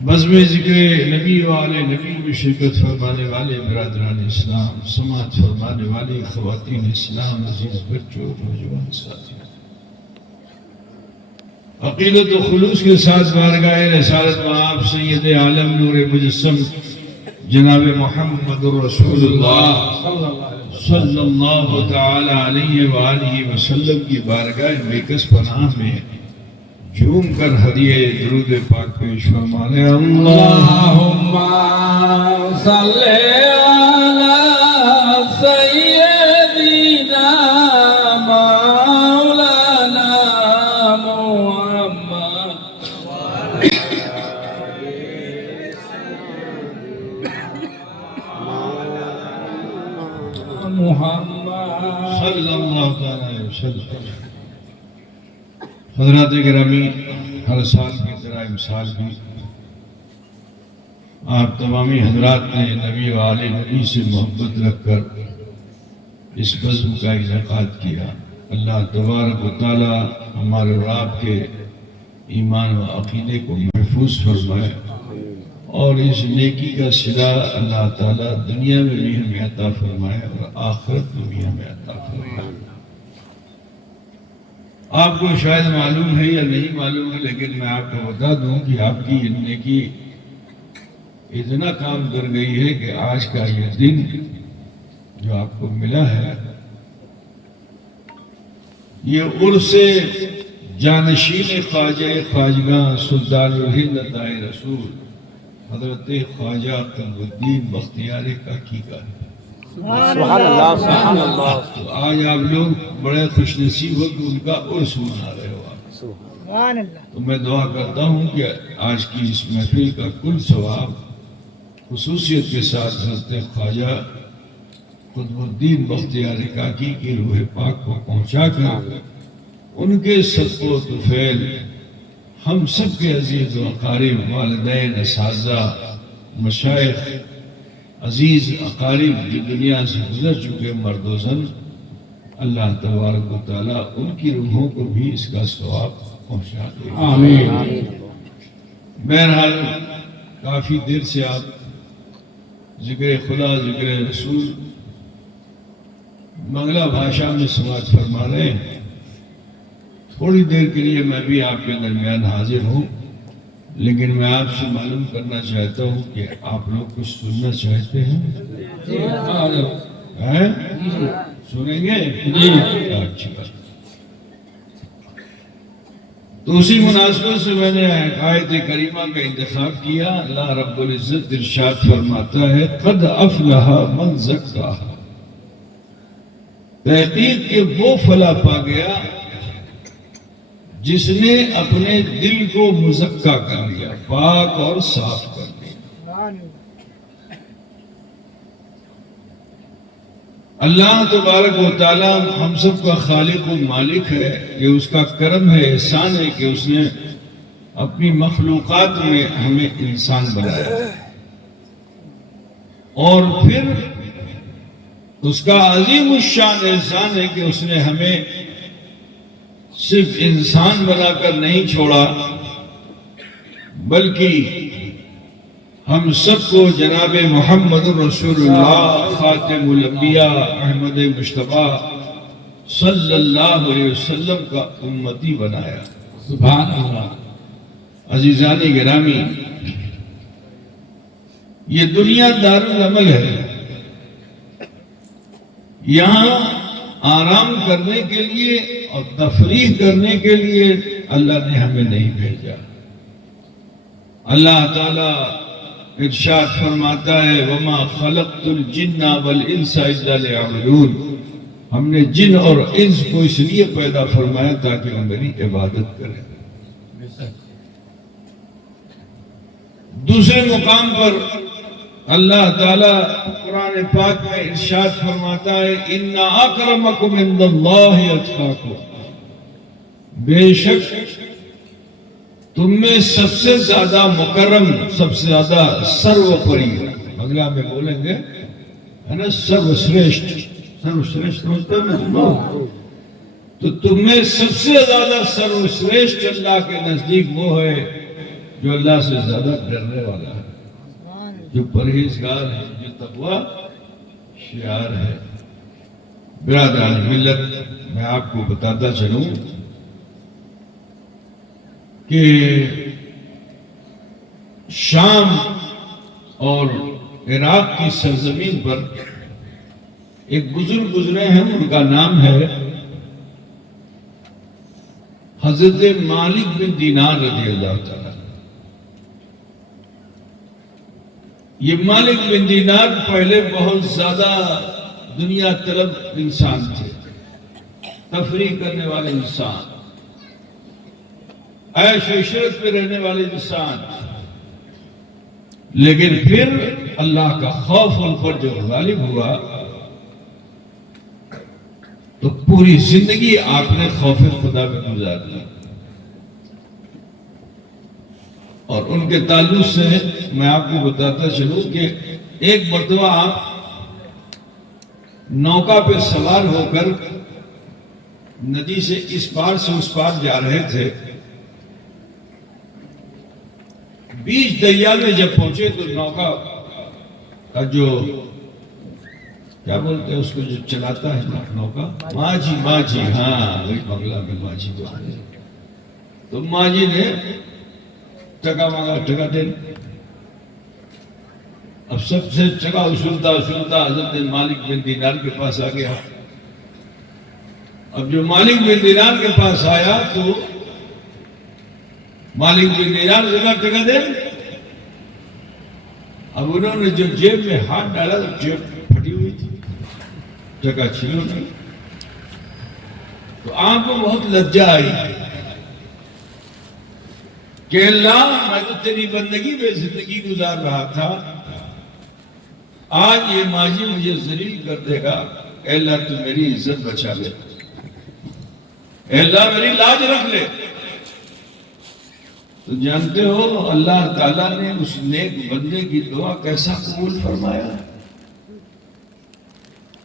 بزم ذکر نبی والے نبی میں شرکت فرمانے والے برادران اسلام، سماعت فرمانے والے خواتین اسلام، عزیز بچوں، نوجوان ساتھی، عقیدت و خلوص کے ساتھ بارگاہ رسالت مآب سید عالم نور مجسم جناب محمد رسول اللہ صلی اللہ تعالی علیہ وآلہ وسلم کی بارگاہ بیکس پناہ میں جھوم کر ہدیہ درود پاک پیش فرمانے اللہم صلی علی سیدنا مولانا محمد صلی اللہ علیہ وسلم۔ حضرات گرامی، ہر سال کی طرح امسال بھی آپ تمامی حضرات نے نبی و آل نبی سے محبت رکھ کر اس بزم کا انعقاد کیا۔ اللہ تبارک و تعالی ہمارے اور آپ کے ایمان و عقیدے کو محفوظ فرمائے اور اس نیکی کا صلہ اللہ تعالی دنیا میں بھی ہمیں عطا فرمائے اور آخرت میں بھی ہمیں عطا فرمائے۔ آپ کو شاید معلوم ہے یا نہیں معلوم ہے، لیکن میں آپ کو بتا دوں کہ آپ کی یہ نیکی اتنا کام کر گئی ہے کہ آج کا یہ دن جو آپ کو ملا ہے یہ عرس جانشین خواجہ خواجگاں سلطان الہند عطائے رسول حضرت خواجہ قطب الدین بختیار کاکی کا ہے۔ سبحان اللہ سبحان اللہ۔ تو آج آپ لوگ بڑے خوش نصیب ہو کہ ان کا عرس منا رہے ہو آپ۔ سبحان اللہ۔ تو میں دعا کرتا ہوں کہ آج کی اس محفل کا کل ثواب خصوصیت کے ساتھ حضرت خواجہ قطب الدین بختیار کاکی کی روح پاک کو پہنچا کر ان کے صدقہ و طفیل ہم سب کے عزیز و اقارب، والدین، اساتذہ، مشائخ، عزیز اقارب جو دنیا سے گزر چکے مرد و زن، اللہ تبارک و تعالیٰ ان کی روحوں کو بھی اس کا ثواب پہنچا دے۔ آمین۔ بہرحال کافی دیر سے آپ ذکر خدا، ذکر رسول بنگلہ بھاشا میں سماعت فرما رہے ہیں۔ تھوڑی دیر کے لیے میں بھی آپ کے درمیان حاضر ہوں، لیکن میں آپ سے معلوم کرنا چاہتا ہوں کہ آپ لوگ کچھ سننا چاہتے ہیں؟ سنیں گے؟ اچھی بات۔ تو اسی مناسبت سے میں نے آیت کریمہ کا انتخاب کیا۔ اللہ رب العزت ارشاد فرماتا ہے قد افلح من زکاہا، تحقیق کہ وہ فلاح پا گیا جس نے اپنے دل کو مزکا کر لیا، پاک اور صاف کر لیا۔ اللہ تبارک و تعالیٰ ہم سب کا خالق و مالک ہے، یہ اس کا کرم ہے، احسان ہے کہ اس نے اپنی مخلوقات میں ہمیں انسان بنایا اور پھر اس کا عظیم الشان احسان ہے کہ اس نے ہمیں صرف انسان بنا کر نہیں چھوڑا بلکہ ہم سب کو جناب محمد رسول اللہ خاتم الانبیاء احمد مصطفیٰ صلی اللہ علیہ وسلم کا امتی بنایا۔ سبحان اللہ۔ عزیزان گرامی، یہ دنیا دار العمل ہے، یہاں آرام کرنے کے لیے اور تفریح کرنے کے لیے اللہ نے ہمیں نہیں بھیجا۔ اللہ تعالیٰ ارشاد فرماتا ہے وَمَا خَلَقْتُ الْجِنَّ وَالْإِنسَ إِلَّا لِيَعْبُدُونَ، ہم نے جن اور انس کو اس لیے پیدا فرمایا تاکہ وہ میری عبادت کریں۔ دوسرے مقام پر اللہ تعالیٰ قرآن پاک میں ارشاد فرماتا ہے اِنَّ أَكْرَمَكُمْ عِندَ اللَّهِ أَتْقَاكُمْ، بے شک تم میں سب سے زیادہ مکرم، سب سے زیادہ سروپری، بنگلہ میں بولیں گے ہے نا، سروشریشٹھ، سروشریشٹھ سمجھتے ہیں؟ تو تم میں سب سے زیادہ سروشریشٹھ اللہ کے نزدیک وہ ہے جو اللہ سے زیادہ ڈرنے والا ہے، جو پرہیزگار ہے، جو تقوی شعار ہے۔ برادران ملت، میں آپ کو بتاتا چلوں کہ شام اور عراق کی سرزمین پر ایک بزرگ گزرے ہیں، ان کا نام ہے حضرت مالک بن دینار رضی اللہ تعالیٰ۔ یہ مالک بن دینار پہلے بہت زیادہ دنیا طلب انسان تھے، تفریح کرنے والے انسان، عیش و عشرت پہ رہنے والے انسان، لیکن پھر اللہ کا خوف ان پر جو غالب ہوا تو پوری زندگی آپ نے خوف خدا میں گزار دی۔ اور ان کے تعلق سے میں آپ کو بتاتا چلوں کہ ایک مرتبہ آپ نوکا پہ سوار ہو کر ندی سے اس پار سے اس پار جا رہے تھے، بیچ دریا میں جب پہنچے تو نوکا کا جو کیا بولتے ہیں اس کو جو چلاتا ہے نوکا، ماجی، ہاں وہی بنگلہ میں ماجی بولتے ہیں، تو ماجی نے ٹکا مانگا، ٹکا دے۔ اب سب سے ٹکا اچھلتا حضرت مالک بن دینار کے پاس آ گیا۔ اب جو مالک بن دینار کے پاس آیا تو مالک بن دینار سے کہا ٹکا دے۔ اب انہوں نے جو جیب میں ہاتھ ڈالا تو جیب پھٹی ہوئی تھی، ٹکا چھلو نہیں، تو آپ کو بہت لجہ آئی کہ اللہ میں تو تیری بندگی میں زندگی گزار رہا تھا، آج یہ ماجی مجھے ذلیل کر دے گا، اے اللہ تو میری عزت بچا لے، اے اللہ میری لاج رکھ لے۔ تو جانتے ہو اللہ تعالیٰ نے اس نیک بندے کی دعا کیسا قبول فرمایا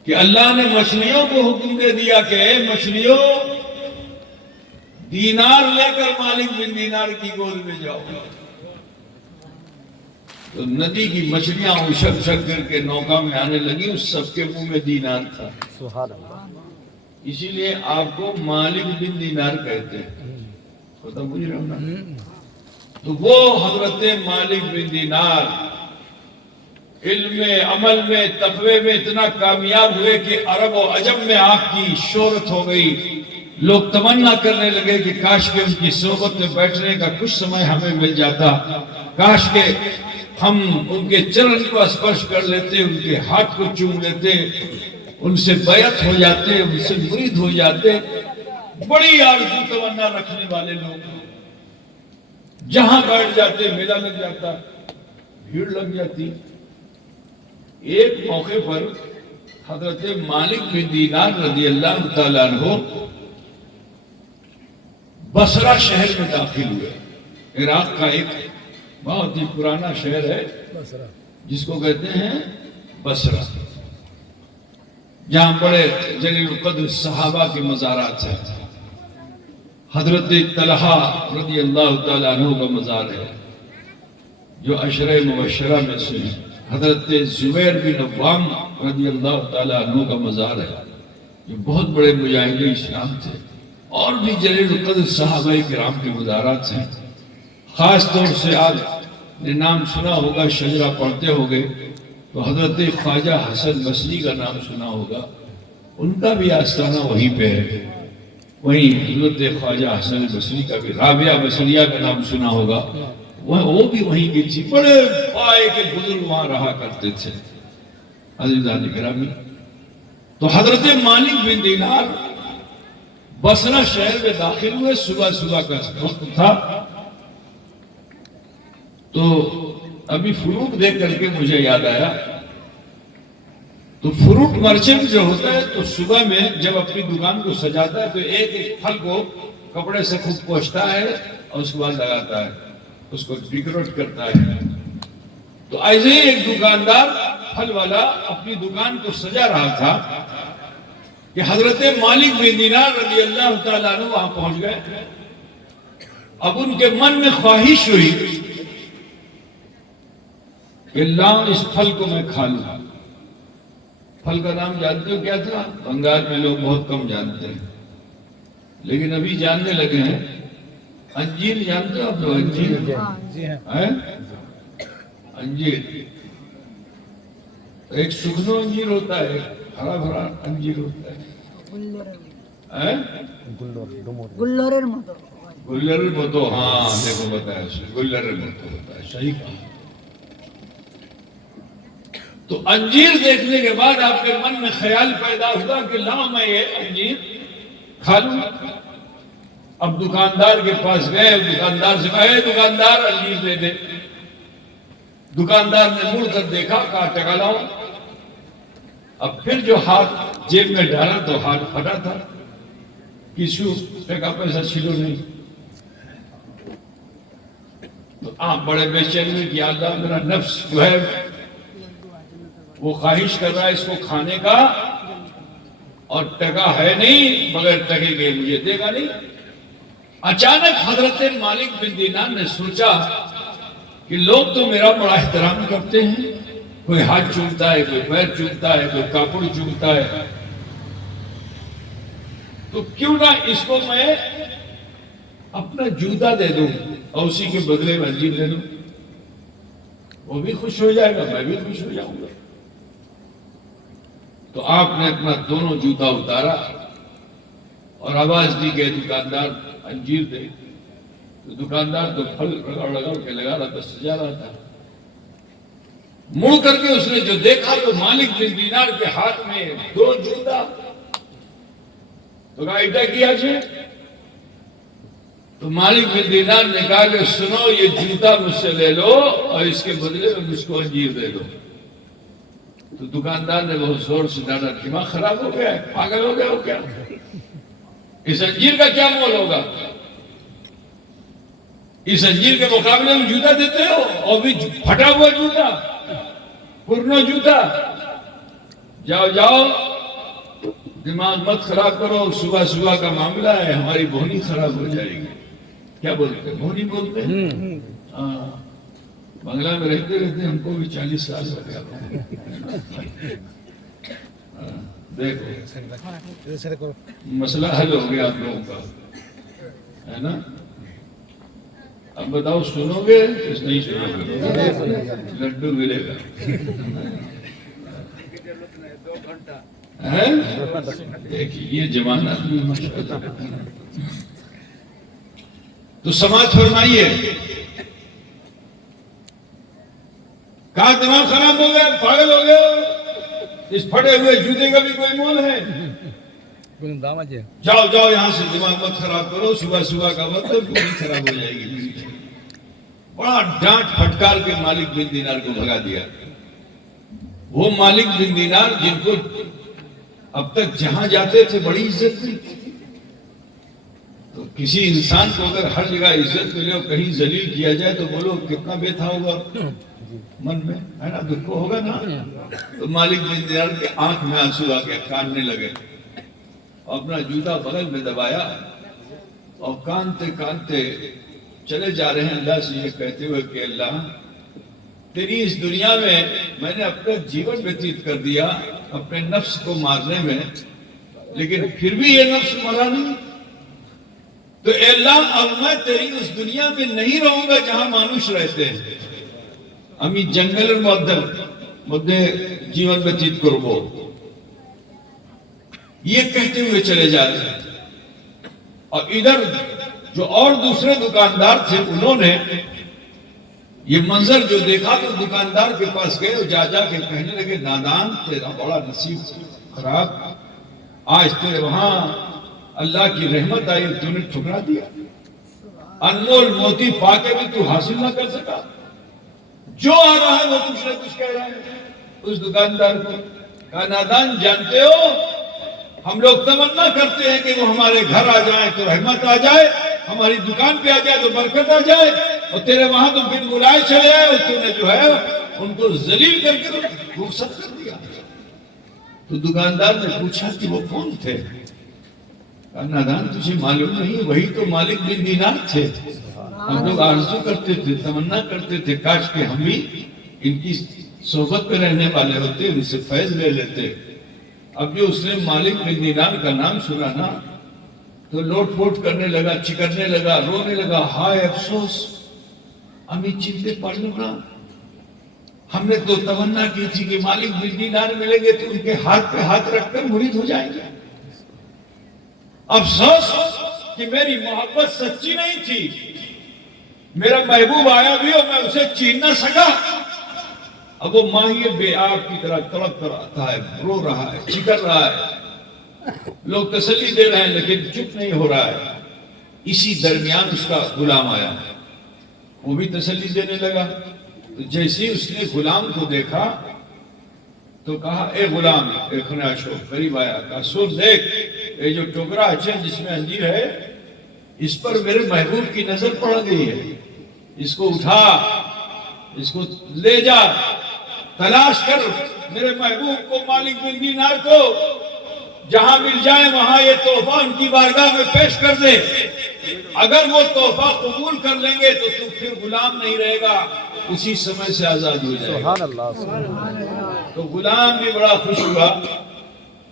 کہ اللہ نے مچھلیوں کو حکم دے دیا کہ اے مچھلیوں دینار لے کر مالک بن دینار کی گود میں جاؤ۔ تو ندی کی مچھلیاں اچھل اچھل کر کے نوکا میں آنے لگی، اس سب کے منہ میں دینار تھا، اسی لیے آپ کو مالک بن دینار کہتے ہیں، پتہ مجھے رہنا۔ تو وہ حضرت مالک بن دینار علم میں، عمل میں، تقوی میں اتنا کامیاب ہوئے کہ عرب و عجم میں آپ کی شہرت ہو گئی۔ لوگ تمنا کرنے لگے کہ کاش کہ ان کی صحبت میں بیٹھنے کا کچھ سمے ہمیں مل جاتا، کاش کہ ہم ان کے چرن کو اسپرش کر لیتے، ان کے ہاتھ کو چوم لیتے، ان سے بیعت ہو جاتے، ان سے مرید ہو جاتے۔ بڑی آرزو تمنا رکھنے والے لوگ جہاں بیٹھ جاتے میلہ لگ جاتا، بھیڑ لگ جاتی۔ ایک موقع پر حضرت مالک بن دینار رضی اللہ تعالیٰ عنہ بصرہ شہر میں داخل ہوئے۔ عراق کا ایک بہت ہی پرانا شہر ہے جس کو کہتے ہیں بصرہ، جہاں بڑے جلیل القدر صحابہ کے مزارات ہیں۔ حضرت طلحہ رضی اللہ تعالیٰ عنہ کا مزار ہے جو عشرہ مبشرہ میں سے ہے۔ حضرت زبیر بن عوام رضی اللہ تعالیٰ عنہ کا مزار ہے جو بہت بڑے مجاہد اسلام تھے، اور بھی جلیل القدر صحابہ کرام کے مزارات ہیں۔ خاص طور سے آپ نے نام سنا ہوگا، شجرہ پڑھتے ہوگے تو حضرت خواجہ حسن بصری کا نام سنا ہوگا، ان کا بھی آستانہ وہیں پہ ہے۔ وہیں حضرت خواجہ حسن بصری کا بھی، رابعہ بصریہ کا نام سنا ہوگا، وہ بھی وہیں کی تھی۔ بڑے پائے کے بزرگ وہاں رہا کرتے تھے۔ عزیزان گرامی، تو حضرت مالک بن دینار بصرہ شہر میں داخل ہوئے، صبح صبح کا وقت تھا، تو ابھی فروٹ دیکھ کر کے مجھے یاد آیا، تو فروٹ مرچنٹ جو ہوتا ہے تو صبح میں جب اپنی دکان کو سجاتا ہے تو ایک ایک پھل کو کپڑے سے خوب پوچھتا ہے اور اس کے بعد لگاتا ہے، اس کو ڈیکوریٹ کرتا ہے۔ تو ایسے ہی ایک دکاندار پھل والا اپنی دکان کو سجا رہا تھا کہ حضرت مالک بن دینار رضی اللہ تعالیٰ عنہ وہاں پہنچ گئے، اب ان کے من میں خواہش ہوئی کہ لاؤ اس پھل کو میں کھا لوں. پھل کا نام جانتے ہو کیا تھا؟ بنگال میں لوگ بہت کم جانتے ہیں لیکن ابھی جاننے لگے ہیں. انجیر جانتے ہو آپ لوگ؟ انجیر انجیر ایک سگنو انجیر ہوتا ہے، ہرا بھرا انجیر ہوتا ہے. گلورر مدو گلر متو، ہاں دیکھو بتایا اس نے، گلر متو ہوتا ہے، صحیح کہا. تو انجیر دیکھنے کے بعد آپ کے من میں خیال پیدا ہوا کہ لاؤ میں یہ انجیر کھا لوں. اب دکاندار کے پاس گئے، دکاندار سے کہا دکاندار انجیر دے دے. دکاندار نے مڑ کر دیکھا، کہا ٹکا لاؤ. اب پھر جو ہاتھ جیب میں ڈالا تو ہاتھ پھٹا تھا، کسی ٹکا پیسہ چھلو نہیں. تو آپ بڑے بے چین میں کہ اللہ میرا نفس جو ہے وہ خواہش کر رہا ہے اس کو کھانے کا، اور ٹکا ہے نہیں، بغیر ٹکے کے مجھے دے گا نہیں. اچانک حضرت مالک بن دینار نے سوچا کہ لوگ تو میرا بڑا احترام کرتے ہیں، کوئی ہاتھ چومتا ہے، کوئی پیر چومتا ہے، کوئی کاپڑ چومتا ہے، تو کیوں نہ اس کو میں اپنا جوتا دے دوں اور اسی کے بدلے میں انجیر دے دوں. وہ بھی خوش ہو جائے گا، میں بھی خوش ہو جاؤں گا. تو آپ نے اپنا دونوں جوتا اتارا اور آواز دی کہ دکاندار انجیر دے. تو دکاندار تو پھل رگڑ کے لگا رہا تھا، سجا رہا تھا. مڑ کر کے اس نے جو دیکھا تو مالک بن دینار کے ہاتھ میں دو جوتا. تو کہا ایڈا کیا چھے؟ تو مالک بن دینار نے کہا کہ سنو، یہ جوتا مجھ سے لے لو اور اس کے بدلے میں مجھ کو انجیر دے دو. تو دکاندار نے بہت زور سے ڈالا، دماغ خراب ہو گیا ہے، پاگل ہو گیا ہو کیا؟ اس انجیر کا کیا مول ہوگا؟ اس انجیر کے مقابلے میں جوتا دیتے ہو، اور بھی پھٹا ہوا جوتا، پرنو جوتا. جاؤ جاؤ، دماغ مت خراب کرو، صبح صبح کا معاملہ ہے، ہماری بہنی خراب ہو جائے گی. کیا بولتے ہیں؟ بہنی بولتے ہیں. ہاں، بنگلہ میں رہتے رہتے ہم کو بھی 40 سال ہو گیا. دیکھو مسئلہ حل ہو گیا آپ لوگوں کا، ہے نا؟ اب بتاؤ، سنو گے اس نہیں سنو گے؟ لڈو ملے گا. دیکھیے یہ زمانہ تو سماعت فرمائیے. کہاں دماغ خراب ہو گیا، پاگل ہو گیا؟ اس پھٹے ہوئے جوتے کا بھی کوئی مول ہے؟ جاؤ جاؤ یہاں سے، دماغ مت خراب کرو، صبح صبح کا وقت پوری خراب ہو جائے گی. بڑا ڈانٹ پھٹکار کے مالک بن دینار کو بھگا دیا. وہ مالک بن دینار جن کو اب تک جہاں جاتے تھے بڑی عزت تھی. تو کسی انسان کو اگر ہر جگہ عزت ملے اور کہیں ذلیل کیا جائے تو بولو کتنا بے تھا ہوگا من میں، ہے نا؟ دکھ ہوگا نا. تو مالک بن دینار کے آنکھ میں آنسو آ گیا، کاننے لگے، اپنا جوتا بغل میں دبایا اور کانتے کانتے چلے جا رہے ہیں اللہ سے یہ کہتے ہوئے کہ اللہ، تیری اس دنیا میں نے اپنا جیون ویتیت کر دیا اپنے نفس کو مارنے میں، لیکن پھر بھی یہ نفس مرا نہیں. تو اے اللہ، اب میں تیری اس دنیا میں نہیں رہوں گا جہاں مانوش رہتے ہیں. امی جنگل مدے جیون ویتیت کرو. یہ کہتے ہوئے چلے جا رہے ہیں. اور ادھر جو اور دوسرے دکاندار تھے انہوں نے یہ منظر جو دیکھا تو دکاندار کے پاس گئے اور جا کے کہنے لگے، نادان، تیرا بڑا نصیب خراب، آج تیرے وہاں اللہ کی رحمت آئی، تو نے ٹھکرا دیا. انمول موتی پا کے بھی تو حاصل نہ کر سکا. جو آ رہا ہے وہ کچھ نہ کچھ کہہ رہا ہے. اس دکاندار کو کہا، نادان، جانتے ہو ہم لوگ تمنا کرتے ہیں کہ وہ ہمارے گھر آ جائیں تو رحمت آ جائے، ہماری دکان پہ آ جائے تو برکت آ جائے، اور تیرے وہاں تو بن بلائے چلے آئے اور تو نے جو ہے ان کو ذلیل کر کے رخصت کر دیا. تو دکاندار نے پوچھا کہ وہ کون تھے؟ کہا، نادان، تجھے معلوم نہیں؟ وہی تو مالک بن دینار تھے. ہم لوگ آرزو کرتے تھے، تمنا کرتے تھے کاش کہ ہم بھی ان کی صحبت میں رہنے والے ہوتے، ان سے فیض لے لیتے۔ اب جو اس نے مالک بن دینار کا نام سنا نا تو لوٹ پوٹ کرنے لگا، چکرنے لگا، رونے لگا، ہائے افسوس، ہمیں چنتے پڑ لگا، ہم نے تو تمنا کی تھی کہ مالک بن دینار ملیں گے تو ان کے ہاتھ پہ ہاتھ رکھ کر مرید ہو جائیں گے۔ افسوس کہ میری محبت سچی نہیں تھی، میرا محبوب آیا بھی اور میں اسے چین نہ سکا۔ اب وہ ماہی بے آب کی طرح تڑپ کر آتا ہے، رو رہا ہے، چکر رہا ہے، لوگ تسلی دے رہے ہیں لیکن چپ نہیں ہو رہا ہے۔ اسی درمیان اس کا غلام آیا، وہ بھی تسلی دینے لگا۔ تو جیسے ہی اس نے غلام کو دیکھا تو کہا، اے غلام، ایک خناشو قریب آیا، کہا سن دیکھ، یہ جو ٹوکرا اچھا جس میں انجیر ہے، اس پر میرے محبوب کی نظر پڑ گئی ہے، اس کو اٹھا، اس کو لے جا، تلاش کر میرے محبوب کو، مالک بن دینار کو، جہاں مل جائے وہاں یہ تحفہ ان کی بارگاہ میں پیش کر دے۔ اگر وہ تحفہ قبول کر لیں گے تو تو پھر غلام نہیں رہے گا، اسی سمے سے آزاد ہو جائے گا۔ سبحان اللہ۔ تو غلام بھی بڑا خوش ہوا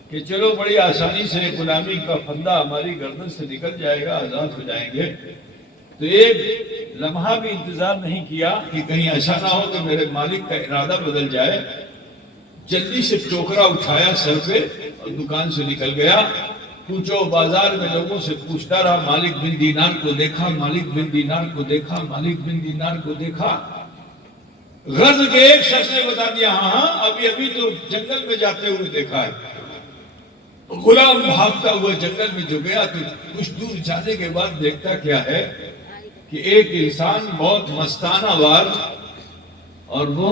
کہ چلو بڑی آسانی سے غلامی کا پھندا ہماری گردن سے نکل جائے گا، آزاد ہو جائیں گے۔ تو ایک لمحہ بھی انتظار نہیں کیا کہ کہیں ایسا نہ ہو کہ میرے مالک کا ارادہ بدل جائے۔ جلدی سے ٹوکرا اٹھایا سر پہ اور دکان سے نکل گیا۔ پوچھو بازار میں لوگوں سے پوچھتا رہا، مالک بن دینار کو دیکھا، مالک بن دینار کو دیکھا، مالک بن دینار کو دیکھا۔ غرض کے ایک شخص نے بتا دیا، ہاں ابھی تو جنگل میں جاتے ہوئے دیکھا ہے۔ غلام بھاگتا ہوا جنگل میں جو گیا تو کچھ دور جانے کے بعد دیکھتا کیا ہے کہ ایک انسان بہت مستانہ وار اور وہ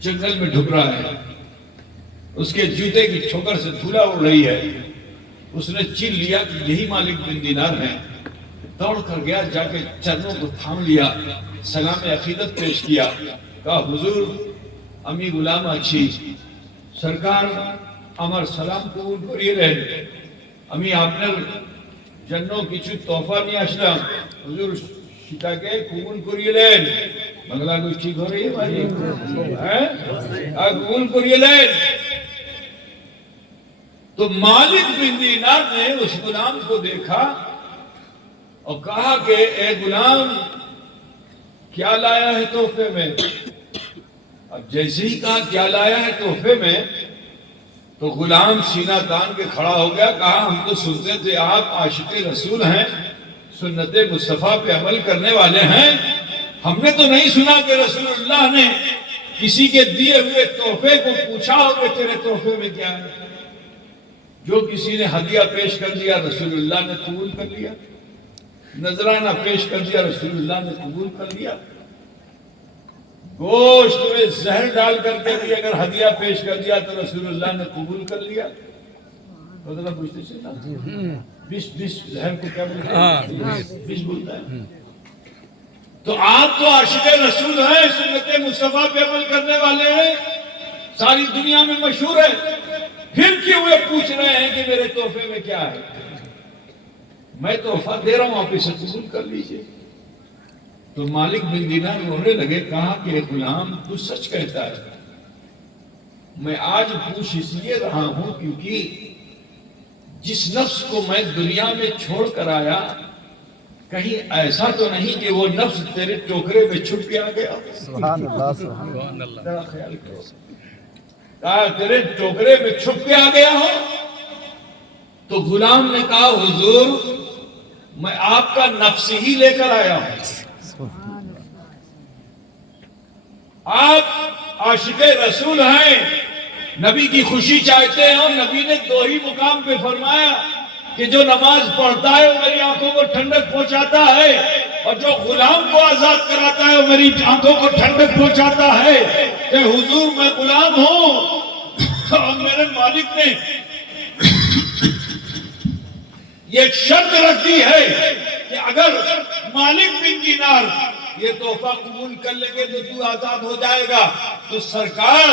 جنگل میں ڈھک رہا ہے، اس کے جوتے کی ٹھوکر سے دھولا اڑ رہی ہے۔ اس نے چن لیا کہ یہی مالک بن دینار ہیں، دوڑ کر گیا، جا کے چرنوں کو تھام لیا، سلام عقیدت پیش کیا، کہا حضور امی غلام اچھی سرکار আমার সালাম কবুল করিয়ে দেন, আমি আপনার জন্য কিছু তোহফা নিয়ে আসলাম, হুজুর সেটাকে কবুল করিয়ে দেন। বাংলা কই ঠিক হরে ভাই, হ্যাঁ কবুল করিয়ে দেন। تو مالک بن دینار نے اس غلام کو دیکھا اور کہا کہ اے غلام کیا لایا ہے تحفے میں؟ اب جیسے ہی کہا کیا لایا ہے تحفے میں تو غلام سینہ تان کے کھڑا ہو گیا، کہا ہم تو سنتے تھے آپ عاشق رسول ہیں، سنت مصطفیٰ پہ عمل کرنے والے ہیں، ہم نے تو نہیں سنا کہ رسول اللہ نے کسی کے دیے ہوئے تحفے کو پوچھا ہو کہ تیرے تحفے میں کیا ہے۔ جو کسی نے ہدیہ پیش کر دیا رسول اللہ نے قبول کر لیا، نذرانہ پیش کر دیا رسول اللہ نے قبول کر لیا، گوشت میں زہر ڈال کر کے بھی اگر ہدیہ پیش کر دیا تو رسول اللہ نے قبول کر لیا۔ بیس زہر کو کیا بولتے ہیں؟ بیس بولتا ہے۔ تو آپ تو عاشق رسول ہیں، سنت مصطفیٰ پہ عمل کرنے والے ہیں، ساری دنیا میں مشہور ہے، پھر کیوں وہ پوچھ رہے ہیں کہ میرے تحفے میں کیا ہے؟ میں تحفہ دے رہا ہوں، آپ اسے قبول کر لیجئے۔ تو مالک بن دینار رونے لگے، کہا کہ غلام تو سچ کہتا ہے، میں آج پوچھ اس لیے رہا ہوں کیونکہ جس نفس کو میں دنیا میں چھوڑ کر آیا کہیں ایسا تو نہیں کہ وہ نفس تیرے ٹوکرے میں چھپ کے آ گیا؟ سبحان اللہ سبحان اللہ۔ ذرا خیال کرو، کہا تیرے ٹوکرے میں چھپ کے آ گیا ہو؟ تو غلام نے کہا حضور میں آپ کا نفس ہی لے کر آیا ہوں، آپ عاشق رسول ہیں، نبی کی خوشی چاہتے ہیں، اور نبی نے دو ہی مقام پہ فرمایا کہ جو نماز پڑھتا ہے وہ میری آنکھوں کو ٹھنڈک پہنچاتا ہے، اور جو غلام کو آزاد کراتا ہے وہ میری آنکھوں کو ٹھنڈک پہنچاتا ہے۔ کہ حضور میں غلام ہوں اور میرے مالک نے یہ شرط رکھ دی ہے کہ اگر مالک بن دینار یہ تحفہ قبول کر لیں گے تو آزاد ہو جائے گا۔ تو سرکار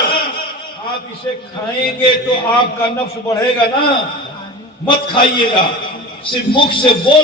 آپ اسے کھائیں گے تو آپ کا نفس بڑھے گا نا، مت کھائیے گا، সিফ মুখ সে বল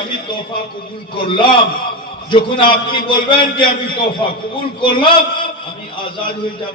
আমি তোহফা কবুল করলাম। যখন আপনি বলবেন যে আমি তোহফা কবুল করলাম, আমি আজাদ হয়ে যাব।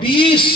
20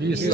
20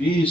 20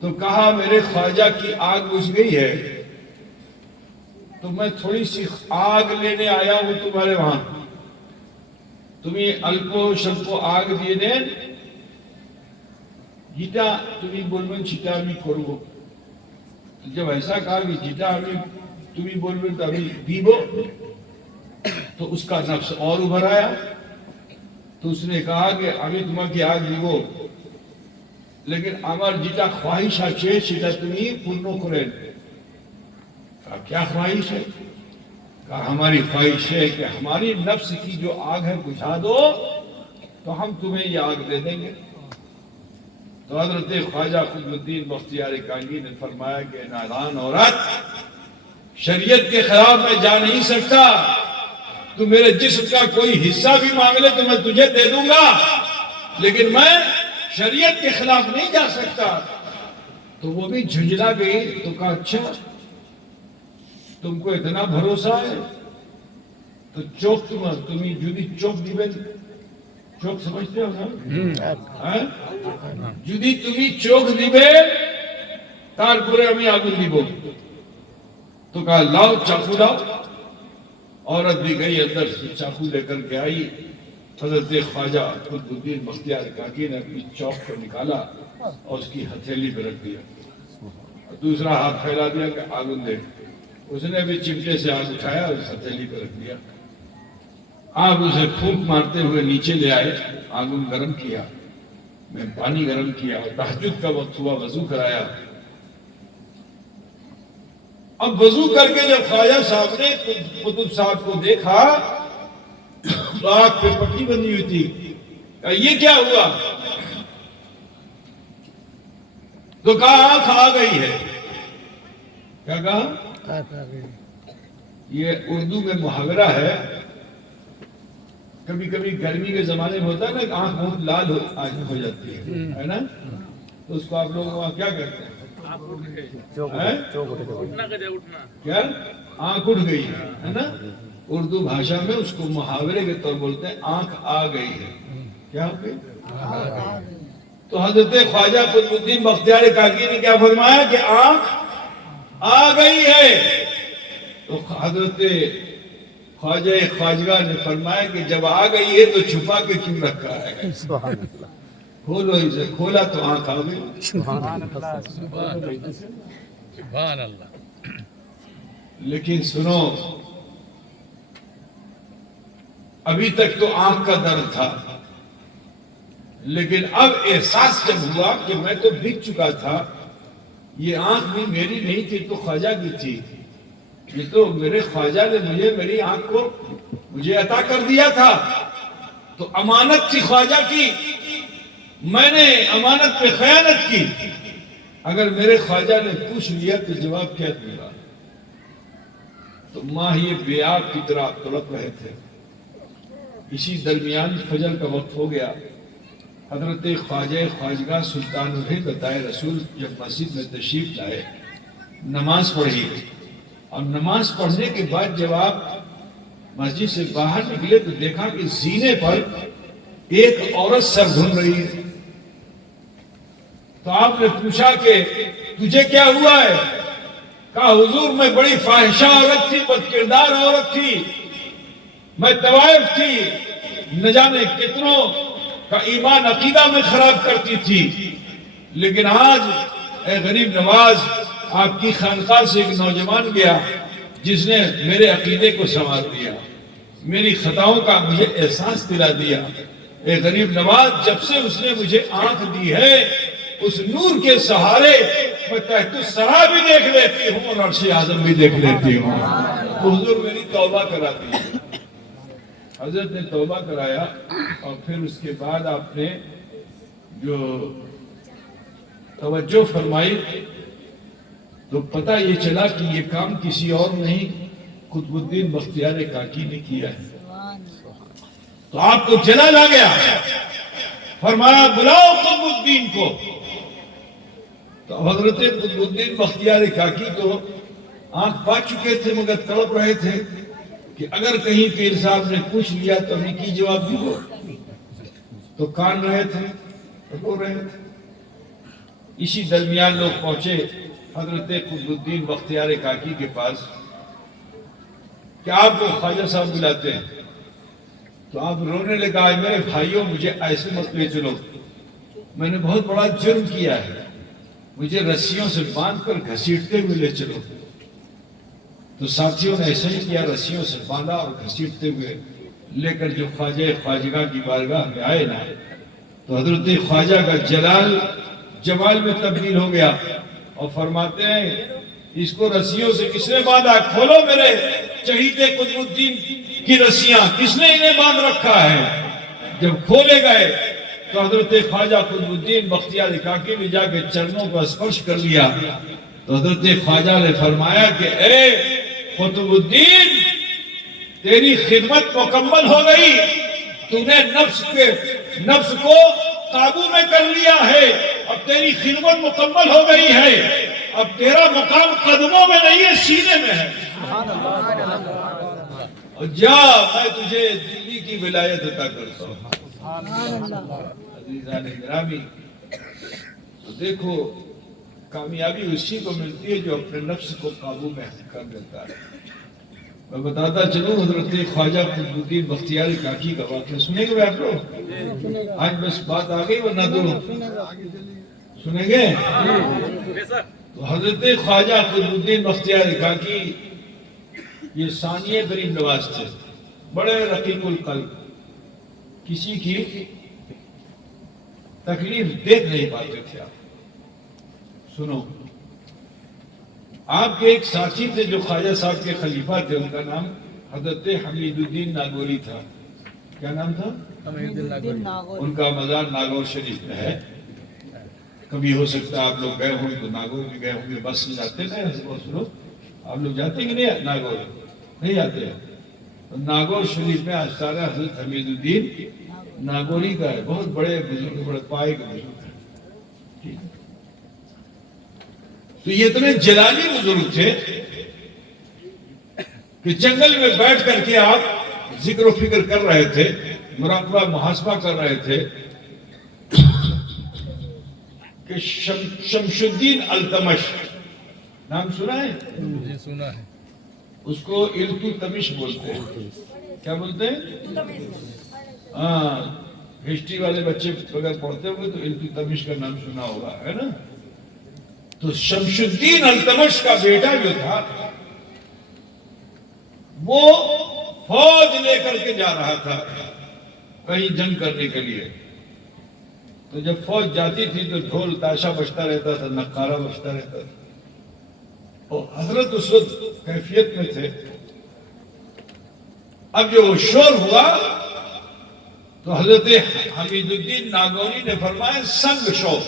تو کہا میرے خواجہ کی آگ بجھ گئی ہے، تو میں تھوڑی سی آگ لینے آیا ہوں تمہارے وہاں، تمہیں الپو شلپو آگ دیے دیں، جیتا تمہیں بولبن چھتا بھی کرو۔ جب ایسا کہا کہ جیتا تمہیں بولبن تو ابھی دیبو، تو اس کا نفس اور ابھر آیا، تو اس نے کہا کہ ابھی تمہیں کی آگ دیبو، لیکن امر جیتا خواہش ہے سیدھا تمہیں پورنو کریں۔ کہا کیا خواہش ہے؟ کہا ہماری خواہش ہے کہ ہماری نفس کی جو آگ ہے بجھا دو تو ہم تمہیں یہ آگ دے دیں گے۔ تو حضرت خواجہ قطب الدین بختیار کانگی نے فرمایا کہ نادان عورت، شریعت کے خلاف میں جا نہیں سکتا، تو میرے جسم کا کوئی حصہ بھی مانگ لے تو میں تجھے دے دوں گا، لیکن میں شریعت کے خلاف نہیں جا سکتا۔ تو وہ بھی جھنجھلا گئی، تو کہا اچھا تم کو اتنا بھروسہ ہے تو چوک تمہیں جدی چوک دیبن، چوک سمجھتے ہو نا؟ جدی تمہیں چوک دیبے تار پورے ہمیں آگن دیبو۔ تو کہا لاؤ چاقو لاؤ۔ عورت بھی گئی اندر سے چاقو لے کر کے آئی، حضرت خواجہ قطب الدین بختیار کاکی نے اپنی چوک کو نکالا اور اس کی ہتھیلی پہ رکھ دیا، دوسرا ہاتھ پھیلا دیا کہ آگن دے۔ اس نے بھی چمٹے سے آگ اٹھایا اور اس ہتھیلی پہ رکھ دیا۔ آپ اسے پھونک مارتے ہوئے نیچے لے آئے، آگن گرم کیا، میں پانی گرم کیا، اور تہجد کا وقت ہوا، وضو کرایا۔ اب وضو کر کے جب خواجہ صاحب نے قطب صاحب کو دیکھا تو آنکھ پہ پٹی بندی ہوئی تھی، کہا یہ کیا ہوا؟ تو کہا آنکھ آ گئی ہے۔ کیا کہا؟ یہ اردو میں محاورہ ہے، کبھی کبھی گرمی کے زمانے میں ہوتا ہے نا کہ آنکھ بہت لال ہو جاتی ہے نا، تو اس کو آپ لوگ وہاں کیا کہتے ہیں؟ کیا؟ آنکھ اٹھ گئی ہے نا، اردو بھاشا میں اس کو محاورے کے طور بولتے ہیں آنکھ آ گئی ہے۔ کیا ہو گئی؟ تو حضرت خواجہ قطب الدین بختیار کاکی نے کیا فرمایا کہ آنکھ آ گئی ہے۔ تو حضرت خواجہ خواجگاہ نے فرمایا کہ جب آ گئی ہے تو چھپا کے کیوں رکھا ہے؟ کھولو اسے، کھولا تو آنکھ آ گئی۔ سبحان اللہ۔ لیکن سنو، ابھی تک تو آنکھ کا درد تھا، لیکن اب احساس جب ہوا کہ میں تو بھگ چکا تھا، یہ آنکھ بھی میری نہیں تھی تو خواجہ کی تھی، یہ تو میرے خواجہ نے مجھے میری آنکھ کو مجھے عطا کر دیا تھا، تو امانت تھی خواجہ کی، میں نے امانت پہ خیانت کی۔ اگر میرے خواجہ نے پوچھ لیا تو جواب کیا دوں گا؟ تو ماں یہ بیاب کی طرح تڑپ رہے تھے۔ اسی درمیان فجر کا وقت ہو گیا۔ حضرت خواجہ خواجگاہ سلطان الہند عطائے رسول جب مسجد میں تشریف لائے، نماز پڑھی، اور نماز پڑھنے کے بعد جب آپ مسجد سے باہر نکلے تو دیکھا کہ زینے پر ایک عورت سر دھن رہی ہے۔ تو آپ نے پوچھا کہ تجھے کیا ہوا ہے؟ کہا حضور میں بڑی فاحشہ عورت تھی، بد کردار عورت تھی، میں طوائف تھی، نہ جانے کتنوں کا ایمان عقیدہ میں خراب کرتی تھی، لیکن آج اے غریب نواز آپ کی خانقاہ سے ایک نوجوان گیا جس نے میرے عقیدے کو سنوار دیا، میری خطاؤں کا مجھے احساس دلا دیا۔ اے غریب نواز جب سے اس نے مجھے آنکھ دی ہے، اس نور کے سہارے میں تحت الثری بھی دیکھ لیتی ہوں اور عرش اعظم بھی دیکھ لیتی ہوں۔ تو حضور میری توبہ کرا دی۔ حضرت نے توبہ کرایا، اور پھر اس کے بعد آپ نے جو توجہ فرمائی تو پتہ یہ چلا کہ یہ کام کسی اور نہیں قطب الدین بختیار کاکی نے کیا ہے۔ تو آپ کو جلال آ گیا، فرمایا بلاؤ قطب الدین کو۔ تو حضرت قطب الدین بختیار کاکی تو آنکھ پا چکے تھے مگر تڑپ رہے تھے کہ اگر کہیں پیر صاحب نے پوچھ لیا تو ہمیں کی جواب دیو، تو کان رہے تھے، رو رہے تھے۔ اسی درمیان لوگ پہنچے حضرت قطب الدین بختیار کاکی کے پاس کہ آپ کو خواجہ صاحب بلاتے ہیں. تو آپ رونے لگا, میرے بھائیوں مجھے ایسے مت لے چلو, میں نے بہت بڑا جرم کیا ہے, مجھے رسیوں سے باندھ کر گھسیٹتے ہوئے لے چلو. تو ساتھیوں نے ایسا ہی کیا, رسیوں سے باندھا اور گھسیٹتے ہوئے لے کر جو خواجہ خواجگاہ کی بارگاہ میں آئے نا, تو حضرت خواجہ کا جلال جمال میں تبدیل ہو گیا اور فرماتے ہیں اس کو رسیوں سے کس نے باندھا؟ کھولو میرے چہیتے قطب الدین کی رسیاں, کس نے انہیں باندھ رکھا ہے؟ جب کھولے گئے تو حضرت خواجہ قطب الدین بختیار کاکی نے جا کے چرنوں کو اسپرش کر لیا. تو حضرت خواجہ نے فرمایا کہ اے قطب الدین, تیری خدمت مکمل ہو گئی, تو نے نفس کو قابو میں کر لیا ہے, اب تیری خدمت مکمل ہو گئی ہے, اب تیرا مقام قدموں میں نہیں ہے, سینے میں ہے. اور جا, میں تجھے دلی کی ولایت عطا کرتا ہوں. عزیزان گرامی, تو دیکھو کامیابی اسی کو ملتی ہے جو اپنے نفس کو قابو میں کر لیتا ہے. میں بتاتا چلوں حضرت خواجہ قطب الدین بختیار کاکی کا واقعہ سنیں گے آپ لوگ؟ آج بس بات آ گئی, ورنہ تو سنیں گے. تو حضرت خواجہ قطب الدین بختیار کاکی یہ ثانیہ غریب نواز تھے, بڑے رقیق القلب, کسی کی تکلیف دیکھ نہیں پاتے تھے. آپ سنو, آپ کے ایک ساتھی تھے جو خواجہ صاحب کے خلیفہ تھے, ان کا نام حضرت حمید الدین ناگوری تھا. کیا نام تھا؟ ان کا مزار ناگور شریف میں ہے. کبھی ہو سکتا آپ لوگ گئے ہوں تو ناگور بھی گئے ہوں گے, بس سے جاتے نا. سنو, آپ لوگ جاتے کہ نہیں ناگور؟ نہیں جاتے ہیں. ناگور شریف میں آستانہ حضرت حمید الدین ناگوری کا ہے, بہت بڑے بزرگ, بڑے پائے کے بزرگ ہیں. تو یہ اتنے جلالی بزرگ تھے کہ جنگل میں بیٹھ کر کے آپ ذکر و فکر کر رہے تھے, مراقبہ محاسبہ کر رہے تھے کہ شمس الدین التمش نام سنا ہے؟ جی سنا ہے. اس کو التمش بولتے ہیں. کیا بولتے ہیں؟ ہاں, ہسٹری والے بچے اگر پڑھتے ہوں گے تو التمش کا نام سنا ہوگا, ہے نا. تو شمس الدین التمش کا بیٹا جو تھا وہ فوج لے کر کے جا رہا تھا کہیں جنگ کرنے کے لیے. تو جب فوج جاتی تھی تو ڈھول تاشا بجتا رہتا تھا, نقارہ بجتا رہتا تھا. اور حضرت اس وقت کیفیت میں تھے. اب جو شور ہوا تو حضرت حمید الدین ناگوری نے فرمایا سنگ شو,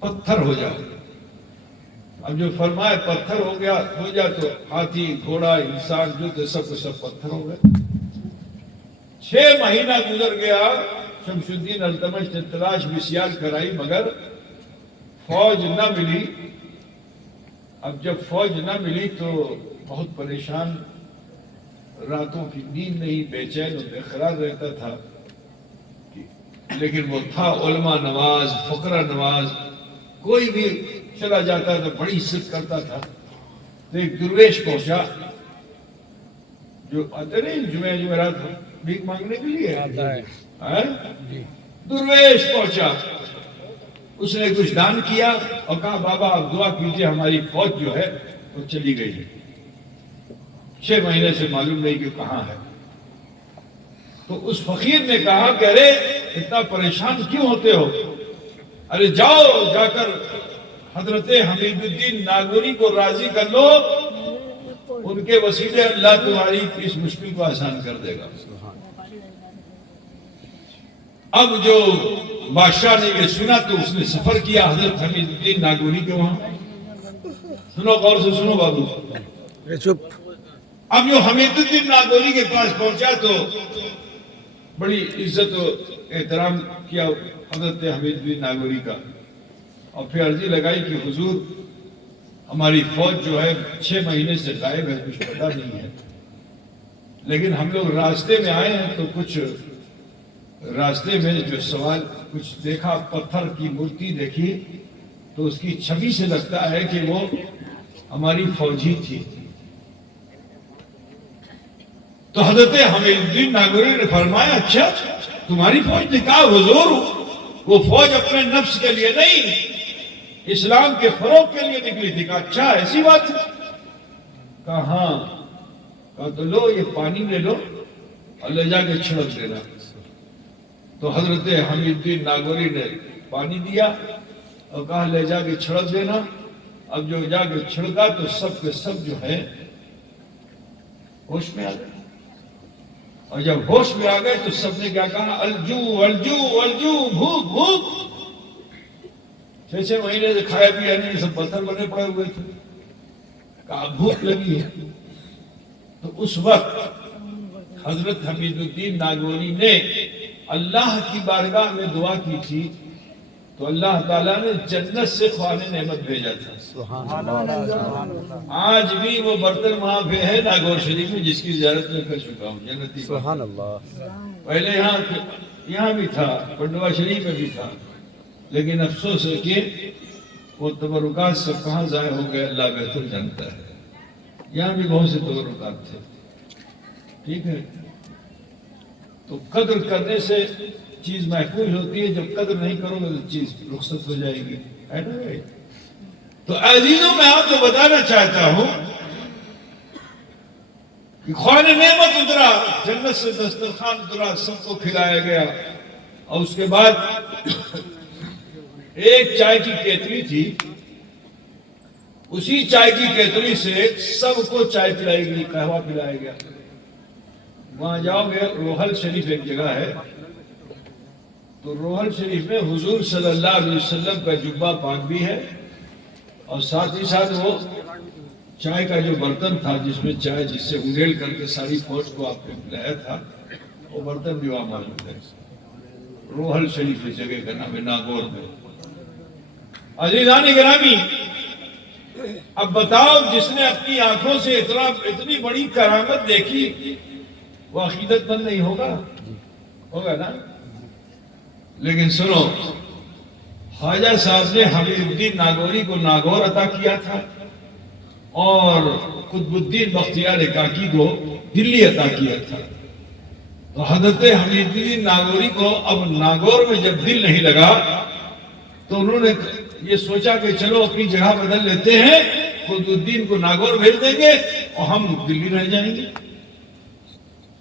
پتھر ہو جاؤ. اب جو فرمایا پتھر ہو جا تو ہاتھی, گھوڑا, انسان جو تھے سب کو سب پتھر ہو گئے. 6 مہینہ گزر گیا. شمس الدین التمش نے تلاش بسیار کرائی مگر فوج نہ ملی. اب جب فوج نہ ملی تو بہت پریشان, راتوں کی نیند نہیں, بے چین و بے قرار رہتا تھا. لیکن وہ تھا علماء نواز, فقرہ نواز, کوئی بھی چلا جاتا تھا بڑی عزت کرتا تھا. تو ایک درویش پہنچا, جو آتے نہیں جمعرات بھیک مانگنے کے لیے, درویش پہنچا. اس نے کچھ دان کیا اور کہا بابا آپ دعا کیجئے, ہماری فوج جو ہے وہ چلی گئی ہے, 6 مہینے سے معلوم نہیں کہ کہاں ہے. تو اس فقیر نے کہا کہ ارے اتنا پریشان کیوں ہوتے ہو, ارے جاؤ جا کر حضرت حمید الدین ناگوری کو راضی کر لو, ان کے وسیلے اللہ تمہاری اس مشکل کو آسان کر دے گا. اب جو بادشاہ نے یہ سنا تو اس نے سفر کیا حضرت حمید الدین ناگوری کے وہاں. سنو غور سے سنو بابو. اب جو حمید الدین ناگوری کے پاس پہنچا تو بڑی عزت و احترام کیا حضرت حمید الدین ناگوری کا, اور پھر عرضی لگائی کہ حضور ہماری فوج جو ہے 6 مہینے سے غائب ہے, کچھ پتہ نہیں ہے, لیکن ہم لوگ راستے میں آئے ہیں تو کچھ راستے میں جو سوال کچھ دیکھا، پتھر کی مورتی دیکھی تو اس کی چھوی سے لگتا ہے کہ وہ ہماری فوجی تھی. تو حضرت حمید الدین ناگوری نے فرمایا اچھا تمہاری فوج نے کہا حضور وہ فوج اپنے نفس کے لیے نہیں اسلام کے فروغ کے لیے نکلی تھی. کہا اچھا ایسی بات ہے؟ کہا ہاں. کہا تو لو یہ پانی لے لو اور لے جا کے چھڑک دینا. تو حضرت حمید الدین ناگوری نے پانی دیا اور کہا لے جا کے چھڑک دینا. اب جو جا کے چھڑکا تو سب کے سب جو ہے ہوش میں آ گئے. اور جب ہوش میں آ گئے تو سب نے کیا کہا الجو الجو الجو بھوک بھوک. 6 مہینے سے کھایا پیا نہیں، سب پتھر بنے پڑے ہوئے تھے. کہا بھوک لگی ہے. تو اس وقت حضرت حمید الدین ناگوری نے اللہ کی بارگاہ میں دعا کی تھی تو اللہ تعالیٰ نے جنت سے خوان نعمت بھیجا تھا. سبحان اللہ. آج بھی وہ برتن وہاں پہ ہے ناگور شریف میں جس کی زیارت میں کر چکا ہوں. جنتی سبحان اللہ. پہلے یہاں بھی تھا، پنڈوا شریف میں بھی تھا، لیکن افسوس ہے کہ وہ تبرکات سب کہاں ضائع ہو گئے اللہ بہتر جانتا ہے. یہاں بھی بہت سے تبرکات تھے. ٹھیک ہے، تو قدر کرنے سے چیز محفوظ ہوتی ہے، جب قدر نہیں کرو گے تو چیز رخصت ہو جائے گی. ہے نا بھائی؟ تو عزیزوں میں آپ کو بتانا چاہتا ہوں کہ خوان نعمت اترا، جنت سے دسترخوان اترا، سب کو کھلایا گیا. اور اس کے بعد ایک چائے کی کیتلی تھی، اسی چائے کی کیتلی سے سب کو چائے پلائی گئی، قہوہ پلایا گیا. وہاں جاؤ گے، روحل شریف ایک جگہ ہے، تو روحل شریف میں حضور صلی اللہ علیہ وسلم کا جبہ پاک بھی ہے اور ساتھ ہی ساتھ وہ چائے کا جو برتن تھا جس میں چائے جس سے انگیل کر کے ساری فوج کو آپ نے پلایا تھا وہ برتن بھی وہاں موجود ہے. روحل شریف اس جگہ کا نام ہے، ناگور میں. عزیزان گرامی، اب بتاؤ جس نے اپنی آنکھوں سے اتنی بڑی کرامت دیکھی وہ عقیدت مند نہیں ہوگا؟ ہوگا نا. لیکن سنو، خواجہ صاحب نے حمید الدین ناگوری کو ناگور عطا کیا تھا اور قطب الدین بختیار کاکی کو دلی عطا کیا تھا. تو حضرت حمید الدین ناگوری کو اب ناگور میں جب دل نہیں لگا تو انہوں نے یہ سوچا کہ چلو اپنی جگہ بدل لیتے ہیں، قطب الدین کو ناگور بھیج دیں گے اور ہم دلی رہ جائیں گے.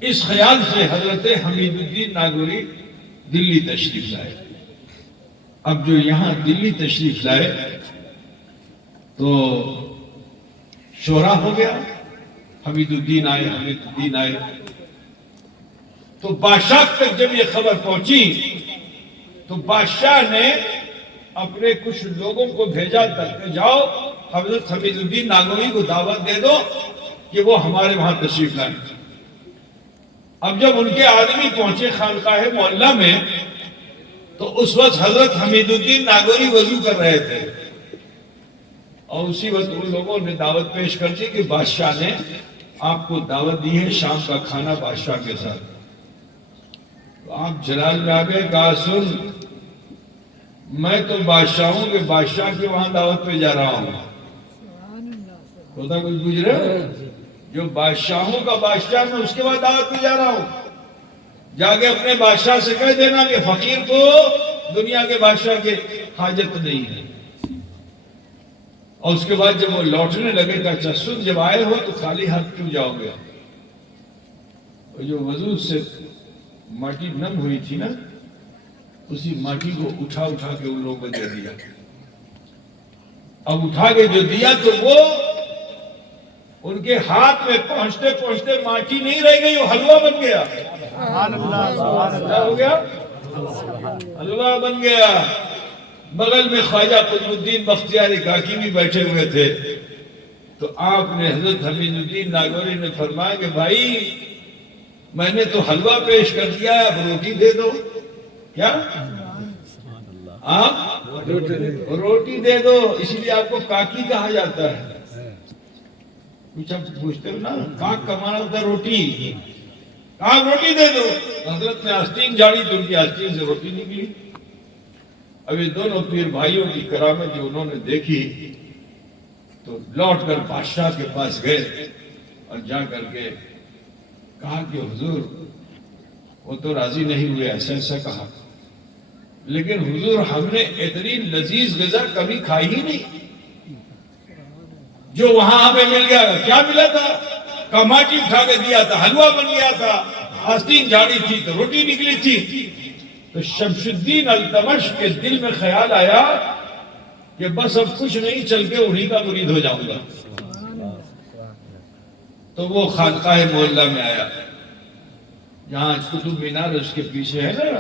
اس خیال سے حضرت حمید الدین ناگوری دلی تشریف لائے. اب جو یہاں دلی تشریف لائے تو شورا ہو گیا، حمید الدین آئے. تو بادشاہ تک جب یہ خبر پہنچی تو بادشاہ نے اپنے کچھ لوگوں کو بھیجا کہ جاؤ حضرت حمید الدین ناگوری کو دعوت دے دو کہ وہ ہمارے وہاں تشریف لائیں. اب جب ان کے آدمی پہنچے خانقاہ معلیٰ میں تو اس وقت حضرت حمید الدین ناگوری وضو کر رہے تھے اور اسی وقت ان لوگوں نے دعوت پیش کر دی کہ بادشاہ نے آپ کو دعوت دی ہے شام کا کھانا بادشاہ کے ساتھ. تو آپ جلال میں آ گئے، کہا سن میں تو بادشاہوں کے بادشاہ کے وہاں دعوت پہ جا رہا ہوں. ہوتا کچھ گزرے جو بادشاہوں کا بادشاہ میں اس کے بعد دعوت پہ جا رہا ہوں. جا کے اپنے بادشاہ سے کہہ دینا کہ فقیر کو دنیا کے بادشاہ کے حاجت نہیں ہے. اور اس کے بعد جب وہ لوٹنے لگے کہ اچھا سن جب آئے ہو تو خالی ہاتھ کیوں جاؤ گے؟ اور جو وضو سے ماٹی نم ہوئی تھی نا اسی ماٹی کو اٹھا کے ان لوگوں کو دے دیا. اب اٹھا کے جو دیا تو وہ ان کے ہاتھ میں پہنچتے پہنچتے ماٹی نہیں رہ گئی، وہ حلوہ بن گیا. کیا ہو گیا؟ حلوہ بن گیا. بغل میں خواجہ قطب الدین بختیار کاکی بھی بیٹھے ہوئے تھے. تو آپ نے حضرت حمید الدین ناگوری نے فرمایا کہ بھائی میں نے تو حلوہ پیش کر دیا ہے، اب روٹی دے دو. کیا آپ روٹی دے دو، اسی لیے آپ کو کاکی کہا جاتا ہے. کچھ آپ پوچھتے ہو نا، کاک کا معنی ہوتا ہے روٹی. کہا روٹی دے دو. حضرت نے آستین جھاڑی تو ان کی آستین سے روٹی نکلی. اب یہ دونوں پیر بھائیوں کی کرامت جو انہوں نے دیکھی تو لوٹ کر بادشاہ کے پاس گئے اور جا کر کے کہا کہ حضور وہ تو راضی نہیں ہوئے, ایسا ایسا کہا, لیکن حضور ہم نے اتنی لذیذ غذا کبھی کھائی ہی نہیں جو وہاں ہمیں مل گیا. کیا ملا تھا؟ کماٹی اٹھا کے دیا تھا, حلوہ بن گیا تھا, آستین جھاڑی تھی تو روٹی نکلی تھی. تو شمس الدین التمش کے دل میں خیال آیا کہ بس اب کچھ نہیں, چل کے انہی کا مرید ہو جاؤں گا. تو وہ خانقاہ معلیٰ میں آیا, جہاں قطب مینار اس کے پیچھے ہے نا.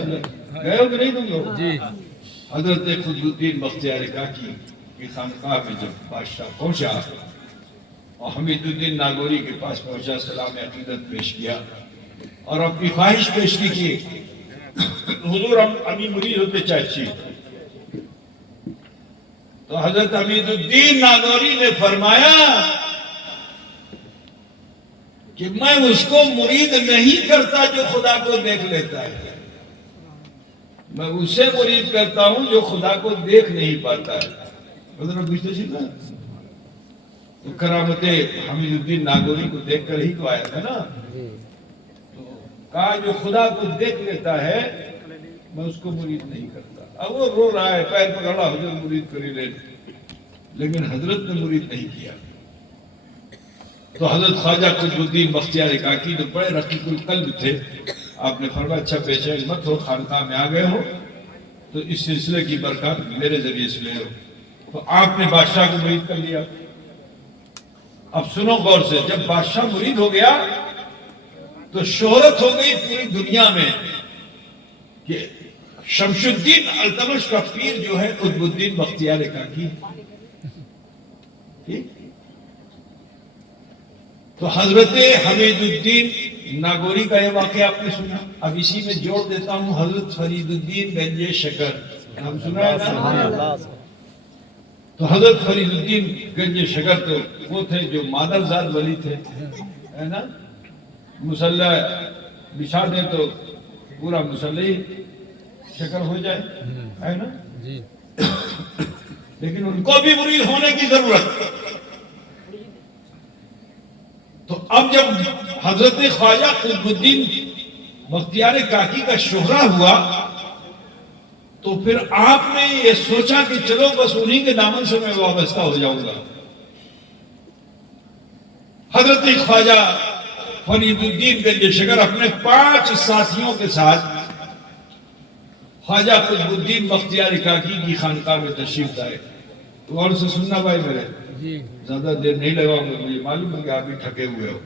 گئے ہو کہ نہیں تم لوگ؟ جی. حضرت قطب الدین بختیار کاکی کی خانقاہ میں جب بادشاہ پہنچا اور حمید الدین ناگوری کے پاس پہنچا, سلام عقیدت پیش کیا اور اپنی خواہش پیش کی کہ حضور ہم ابھی مرید ہوتے چاہیے. تو حضرت حمید الدین ناگوری نے فرمایا کہ میں اس کو مرید نہیں کرتا جو خدا کو دیکھ لیتا ہے, میں اسے مرید کرتا ہوں جو خدا کو دیکھ نہیں پاتا ہے. تو کرامت حمید الدین ناگوری کو دیکھ کر ہی تو آیا تھا نا. تو کہا جو خدا کو دیکھ لیتا ہے میں اس کو مرید نہیں کرتا. اب وہ رو رہا ہے, پیر پکڑا, حضرت مرید کری لے, لیکن حضرت نے مرید نہیں کیا. تو حضرت خواجہ قطب الدین بختیار کاکی جو بڑے رقیق القلب تھے, آپ نے فرمایا اچھا پیچھے مت ہو, خانقاہ میں آ گئے ہو تو اس سلسلے کی برکات میرے ذریعے سے لے لو. تو آپ نے بادشاہ کو مرید کر لیا. اب سنو غور سے, جب بادشاہ مرید ہو گیا تو شہرت ہو گئی پوری دنیا میں کہ شمس الدین التمش کا پیر جو ہے قطب الدین بختیار کاکی. تو حضرت حمید الدین ناگوری کا یہ واقعہ آپ نے سنا. اب اسی میں جوڑ دیتا ہوں حضرت فرید الدین گنج شکر, نام سنا ہے نا. تو حضرت فرید الدین گنج شکر تو وہ تھے جو مادرزاد ولی تھے, ہے نا. مسلح بچھا دیں تو پورا مسلح ہی شکر ہو جائے, ہے نا. لیکن ان کو بھی مرید ہونے کی ضرورت. تو اب جب حضرت خواجہ قطب الدین بختیار کاکی کا شہرہ ہوا تو پھر آپ نے یہ سوچا کہ چلو بس انہی کے دامن سے میں وابستہ ہو جاؤں گا. حضرت خواجہ فرید الدین گنج شکر اپنے 5 ساتھیوں کے ساتھ خواجہ قطب الدین بختیار کاکی کی خانقاہ میں تشریف لائے. تو اور سے سننا بھائی میرے, زیادہ دیر نہیں لگاؤں گا, مجھے معلوم ہے کہ آپ بھی تھکے ہوئے ہو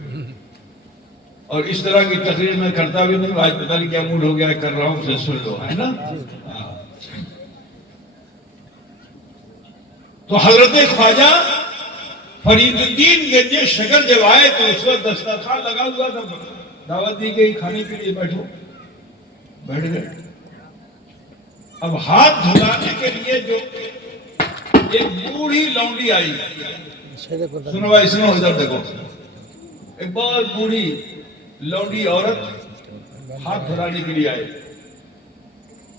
اور اس طرح کی تقریر میں کرتا بھی نہیں. آج پتہ نہیں کیا موڈ ہو گیا ہے, کر رہا ہوں, اسے سن لو, ہے نا. تو حضرت خواجہ فرید الدین گنج شکر جب آئے تو اس وقت دسترخوان لگا ہوا تھا, دعوت دی گئی کھانے کے لیے, بیٹھو, بیٹھ گئے. اب ہاتھ دھلانے کے لیے جو ایک بوڑھی لونڈی آئی, سنو بھائی سنو, ادھر دیکھو, ایک بہت بوڑھی لونڈی عورت ہاتھ دھلانے کے لیے آئی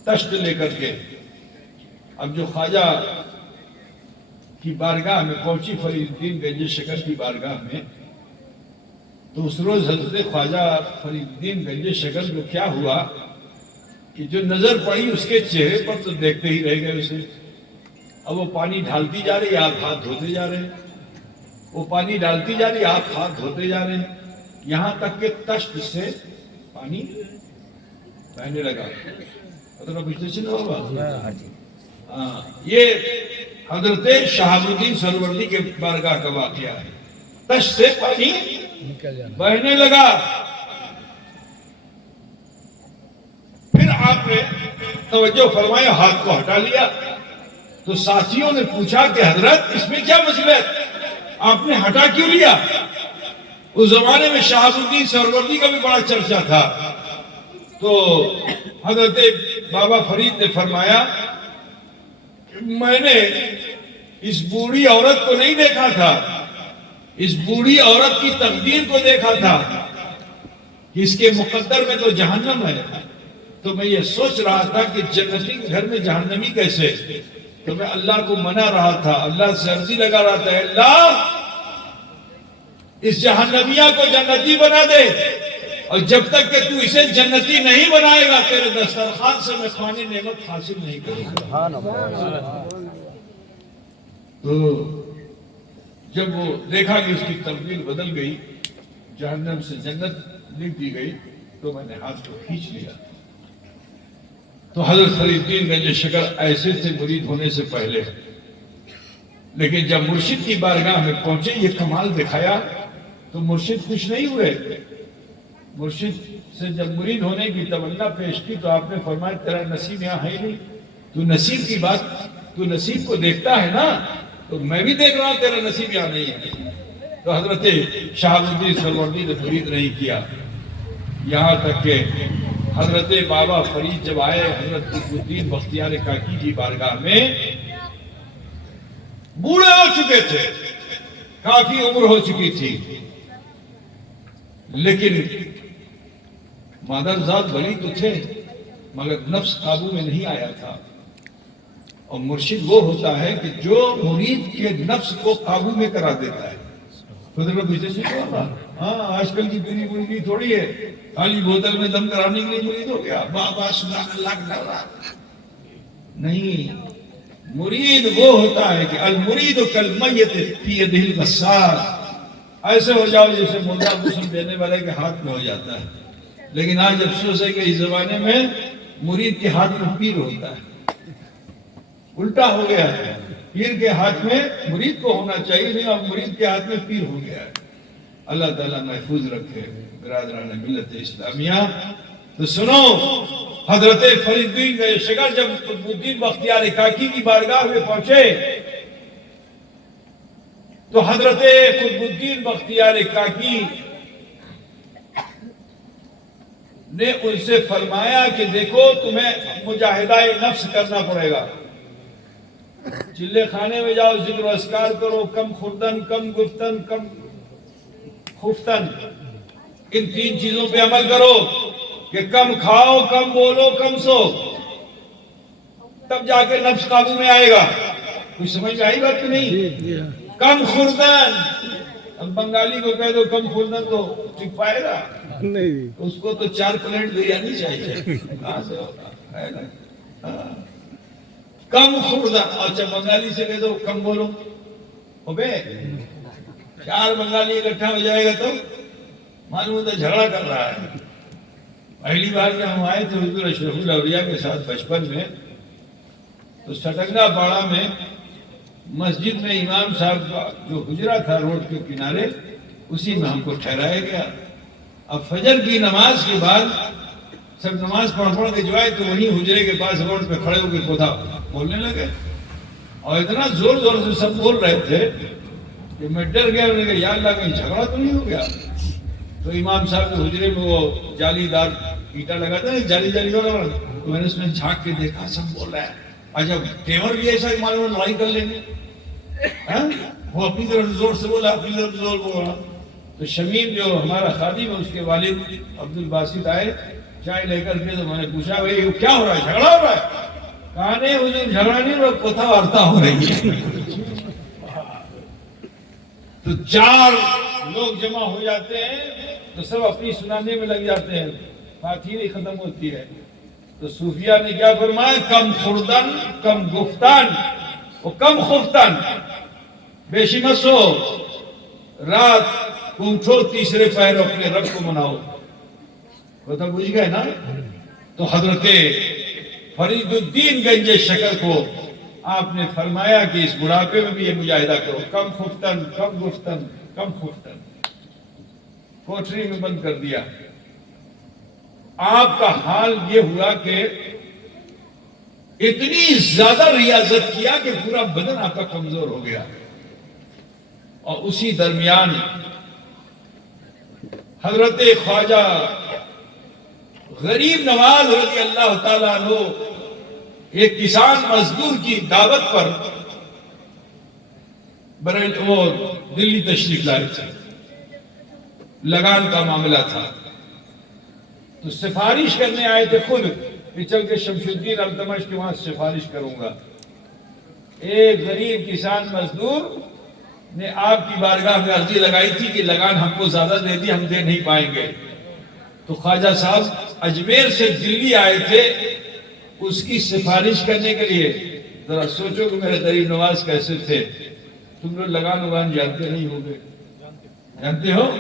تشت لے کر کے. اب جو خواجہ کی بارگاہ میں پہنچی فرید الدین گنج شکر کی بارگاہ میں, تو اس روز حضرت خواجہ فرید الدین گنج شکر کو کیا ہوا کہ جو نظر پڑی اس کے چہرے پر تو دیکھتے ہی رہ گئے اسے. اب وہ پانی ڈالتی جا رہی, آپ ہاتھ دھوتے جا رہے ہیں, وہ پانی ڈالتی جا رہی, آپ ہاتھ دھوتے جا رہے ہیں, یہاں تک کہ تشت سے پانی بہنے لگا. یہ حضرت شہاب الدین سہروردی کے بارگاہ کا واقعہ ہے. تشت سے پانی بہنے لگا. پھر آپ نے توجہ فرمایا, ہاتھ کو ہٹا لیا. تو ساتھیوں نے پوچھا کہ حضرت اس میں کیا مسئلہ ہے, آپ نے ہٹا کیوں لیا؟ اس زمانے میں شہاب الدین سہروردی کا بھی بڑا چرچا تھا. تو حضرت بابا فرید نے فرمایا کہ میں نے اس بوڑھی عورت کو نہیں دیکھا تھا, اس بوڑھی عورت کی تقدیر کو دیکھا تھا کہ اس کے مقدر میں تو جہنم ہے، تو میں یہ سوچ رہا تھا کہ جنتی کے گھر میں جہنمی کیسے؟ تو میں اللہ کو منا رہا تھا، اللہ سے عرضی لگا رہا تھا، اللہ اس جہنمیہ کو جنتی بنا دے، اور جب تک کہ تو اسے جنتی نہیں بنائے گا تیرے دسترخوان سے میں خوان نعمت حاصل نہیں کروں گا۔ تو جب وہ دیکھا کہ اس کی تبدیل بدل گئی، جہنم سے جنت لکھ دی گئی، تو میں نے ہاتھ کو کھینچ لیا۔ تو حضرت فرید الدین گنج شکر ایسے سے مرید ہونے سے پہلے، لیکن جب مرشد کی بارگاہ میں پہنچے، یہ کمال دکھایا، تو مرشد خوش نہیں ہوئے۔ مرشد سے جب مرید ہونے کی تمنا پیش کی تو آپ نے فرمایا تیرا نصیب یہاں ہے نہیں، تو نصیب کی بات، تو نصیب کو دیکھتا ہے نا، تو میں بھی دیکھ رہا ہوں تیرا نصیب یہاں نہیں ہے۔ تو حضرت شہاب الدین سہروردی نے مرید نہیں کیا، یہاں تک کہ حضرت بابا فرید جب آئے حضرت قطب الدین بختیار کاکی کی بارگاہ میں، بوڑھے ہو چکے تھے، کافی عمر ہو چکی تھی، لیکن مادر ذات ولی تو تھے، مگر نفس قابو میں نہیں آیا تھا۔ اور مرشد وہ ہوتا ہے کہ جو مرید کے نفس کو قابو میں کرا دیتا ہے۔ ہاں آج کل کی پوری مرید تھوڑی ہے، خالی بوتل میں دم کرانے کے لیے مرید ہو گیا، بابا سبحان اللہ کر رہا نہیں۔ مرید وہ ہوتا ہے کہ المرید کالمیت فی یدہ الغسال، ایسے ہو جاؤ جیسے مردہ غسل دینے والے کے ہاتھ میں ہو جاتا ہے۔ لیکن آج افسوس ہے کہ اس زمانے میں مرید کے ہاتھ میں پیر ہوتا ہے، الٹا ہو گیا ہے، پیر کے ہاتھ میں مرید کو ہونا چاہیے، نہیں اب مرید کے ہاتھ میں پیر ہو گیا ہے۔ اللہ تعالیٰ محفوظ رکھے برادران ملت اسلامیہ۔ تو سنو، حضرت فرید الدین گنج شکر جب قطب الدین بختیار کاکی کی بارگاہ میں پہنچے تو حضرت قطب الدین بختیار کاکی نے ان سے فرمایا کہ دیکھو تمہیں مجاہدہ نفس کرنا پڑے گا، چلے خانے میں جاؤ، ذکر و اذکار کرو، کم خوردن، کم گفتن، کم خفتن، ان تین چیزوں پہ عمل کرو کہ کم کھاؤ، کم بولو، کم سو، تب جا کے نفس قابو میں آئے گا۔ کچھ سمجھ میں آئی بات کہ نہیں؟ کم خوردن، اب بنگالی کو کہہ دو کم خوردن تو ٹک پائے گا نہیں، اس کو تو 4 پلیٹ بریانی چاہیے، کہاں سے ہوگا، ہے نا؟ کم خوردن، اچھا بنگالی سے کہہ دو کم بولو، اوبے 4 بنگالی اکٹھا ہو جائے گا تو معلوم ہوتا جھگڑا کر رہا ہے۔ پہلی بار جب ہم آئے تھے حضور اشرف الاولیاء کے ساتھ بچپن میں، تو سٹنگا پاڑا میں مسجد میں امام صاحب کا جو حجرہ تھا روڈ کے کنارے، اسی میں ہم کو ٹھہرایا گیا۔ اب فجر کی نماز کے بعد سب نماز پڑھ کے جو آئے تو وہیں حجرے کے پاس روڈ پہ کھڑے ہو کے خدا بولنے لگے، اور اتنا زور زور سے سب بول رہے تھے کہ میں ڈر گیا، انہوں نے کہا یا اللہ کہیں جھگڑا تو نہیں ہو گیا؟ تو امام صاحب کے حجرے میں وہ جالی دار اینٹا لگا تھا، جالی والا، تو میں نے اس میں جھانک کے دیکھا سب بول رہا ہے، اچھا تیور بھی ایسا کہ معلوم لڑائی کر لیں گے، وہ اپنی طرف زور سے بولا، اپنی طرف زور بولا۔ تو شمیم جو ہمارا خادم ہے، اس کے والد عبد الباسط آئے چائے لے کر کے، تو میں نے پوچھا بھائی یہ کیا ہو رہا ہے، جھگڑا ہو رہا ہے؟ کہا نہیں حضور جھگڑا نہیں، وہ کتھا وارتا ہو رہی ہے۔ تو 4 لوگ جمع ہو جاتے ہیں تو سب اپنی سنانے میں لگ جاتے ہیں، بات ہی نہیں ختم ہوتی ہے۔ تو صوفیہ نے کیا فرمایا؟ کم خوردن، کم گفتن اور کم خفتن، بیشی مت سو، رات کو اٹھو، تیسرے پہر اپنے رب کو مناؤ۔ وہ تو بجھ گئے نا؟ تو حضرت فرید الدین گنج شکر کو آپ نے فرمایا کہ اس بڑھاپے میں بھی یہ مجاہدہ کرو، کم خفتن، کم گفتن، کم خفتن۔ کوٹری میں بند کر دیا۔ آپ کا حال یہ ہوا کہ اتنی زیادہ ریاضت کیا کہ پورا بدن آپ کا کمزور ہو گیا۔ اور اسی درمیان حضرت خواجہ غریب نواز رضی اللہ تعالیٰ عنہ ایک کسان مزدور کی دعوت پر وہ دلی تشریف لائے تھے، لگان کا معاملہ تھا۔ تو سفارش کرنے آئے تھے خود کہ چل کے شمس الدین التمش کے وہاں سفارش کروں گا. ایک غریب کسان مزدور نے آپ کی بارگاہ میں عرضی لگائی تھی کہ لگان ہم کو زیادہ دے دی، ہم دے نہیں پائیں گے. تو خواجہ صاحب اجمیر سے دلی آئے تھے اس کی سفارش کرنے کے لیے. ذرا سوچو کہ میرے غریب نواز کیسے تھے. تم لوگ لگان جانتے نہیں ہو گے؟ جانتے ہو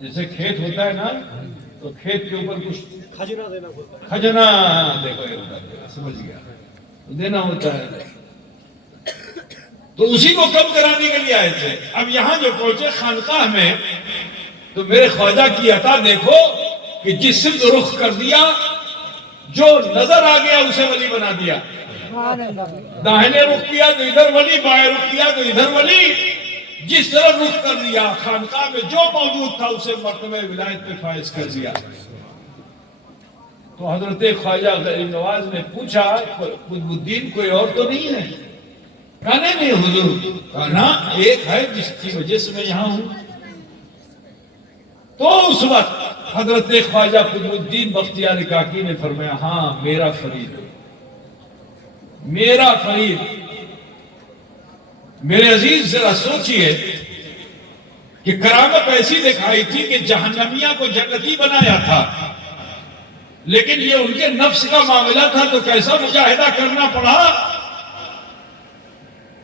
جیسے کھیت ہوتا ہے نا تو کھیت کے اوپر کچھ کھجنا دیکھو یہ ہوتا ہے، سمجھ گیا، دینا ہوتا ہے. تو اسی کو کم کرانے کے لیے آئے تھے. اب یہاں جو پہنچے خانقاہ میں تو میرے خواجہ کی عطا دیکھو کہ جس سمت رخ کر دیا جو نظر آ گیا اسے ولی بنا دیا. داہنے رخ کیا تو ادھر ولی، بائیں رخ کیا تو ادھر ولی. جس طرح رخ کر دیا خانقاہ میں جو موجود تھا اسے مرتبہ ولایت پہ فائز کر دیا. تو حضرت خواجہ غریب نواز نے پوچھا قطب الدین کوئی اور تو نہیں ہے؟ کہا نہیں حضور. کہا نا ایک ہے جس کی وجہ سے میں یہاں ہوں. تو اس وقت حضرت خواجہ قطب الدین بختیار کاکی نے فرمایا ہاں میرا فرید، میرا فرید. میرے عزیز ذرا سوچئے کہ کرامت ایسی دکھائی تھی کہ جہنمیہ کو جنتی بنایا تھا، لیکن یہ ان کے نفس کا معاملہ تھا تو کیسا مجاہدہ کرنا پڑا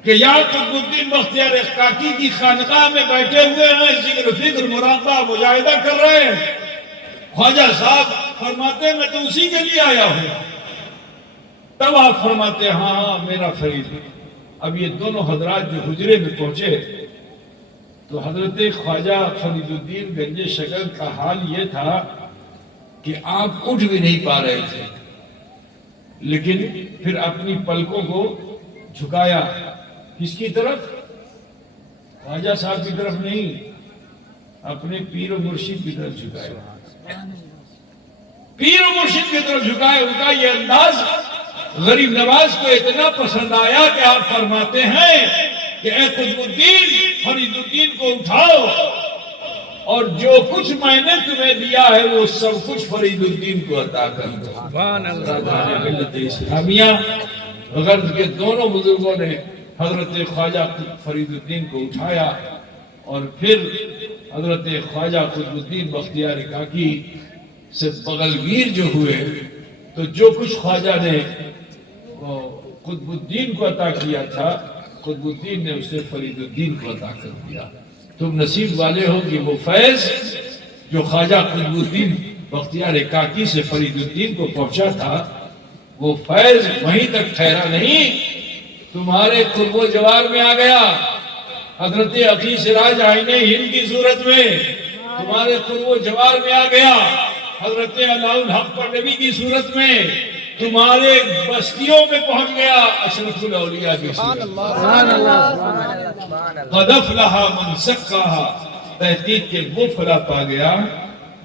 کہ یا قطب الدین بختیار کاکی کی خانقاہ میں بیٹھے ہوئے ہیں، ذکر فکر مراقبہ مجاہدہ کر رہے ہیں. خواجہ صاحب فرماتے ہیں میں تو اسی کے لیے آیا ہوں. تب آپ فرماتے ہیں ہاں میرا فرید. اب یہ دونوں حضرات جو حجرے میں پہنچے تو حضرت خواجہ فرید الدین گنج شکر کا حال یہ تھا کہ آپ اٹھ بھی نہیں پا رہے تھے، لیکن پھر اپنی پلکوں کو جھکایا. کس کی طرف؟ خواجہ صاحب کی طرف نہیں، اپنے پیر و مرشد کی طرف جھکایا. پیر و مرشد کی طرف جھکایا. ان کا یہ انداز غریب نواز کو اتنا پسند آیا کہ آپ فرماتے ہیں کہ اے قطب الدین فرید الدین کو اٹھاؤ اور جو کچھ میں نے تمہیں دیا ہے وہ سب کچھ فرید الدین کو عطا کر دو. سبحان اللہ. ملت اسلامیہ غرض کے دونوں بزرگوں نے حضرت خواجہ فرید الدین کو اٹھایا اور پھر حضرت خواجہ قطب الدین بختیار کاکی سے بغلگیر جو ہوئے تو جو کچھ خواجہ نے قطب الدین کو عطا کیا تھا قطب الدین نے اسے فرید الدین کو عطا کر دیا. تم نصیب والے ہو کہ وہ فیض جو خواجہ قطب الدین بختیار کاکی سے فرید الدین کو پہنچا تھا وہ فیض وہیں تک ٹھہرا نہیں، تمہارے قرب و جوار میں آ گیا. حضرت عقی سراج آئین ہند کی صورت میں تمہارے قرب و جوار میں آ گیا. حضرت علاء الحق نبی کی صورت میں تمہارے بستیوں میں پہنچ گیا. اشرف الاولیاء کی صورت قد افلح من زکاہا، تحقیق کے وہ فلاح پا گیا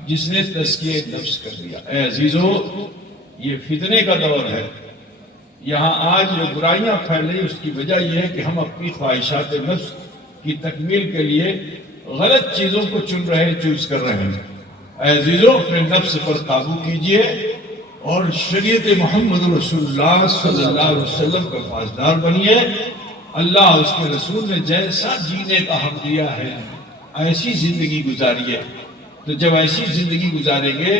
جس نے تزکیہ نفس کر دیا. اے عزیزو یہ فتنے کا دور ہے. یہاں آج جو برائیاں پھیل رہی اس کی وجہ یہ ہے کہ ہم اپنی خواہشات نفس کی تکمیل کے لیے غلط چیزوں کو چن رہے ہیں، چوز کر رہے ہیں. اے عزیزو اپنے نفس پر قابو کیجئے اور شریعت محمد رسول اللہ صلی اللہ علیہ وسلم کا پاسدار بنیے. اللہ اس کے رسول نے جیسا جینے کا حق دیا ہے ایسی زندگی گزاریے. تو جب ایسی زندگی گزاریں گے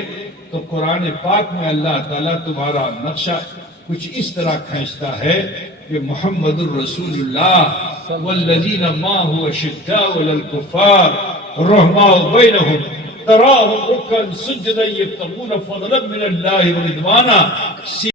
تو قرآن پاک میں اللہ تعالیٰ تمہارا نقشہ کچھ اس طرح کھینچتا ہے کہ محمد الرسول اللہ والذین معه اشداء علی الکفار رحماء بینہم تراہم رکعا سجدا یبتغون فضلا من اللہ ورضوانا.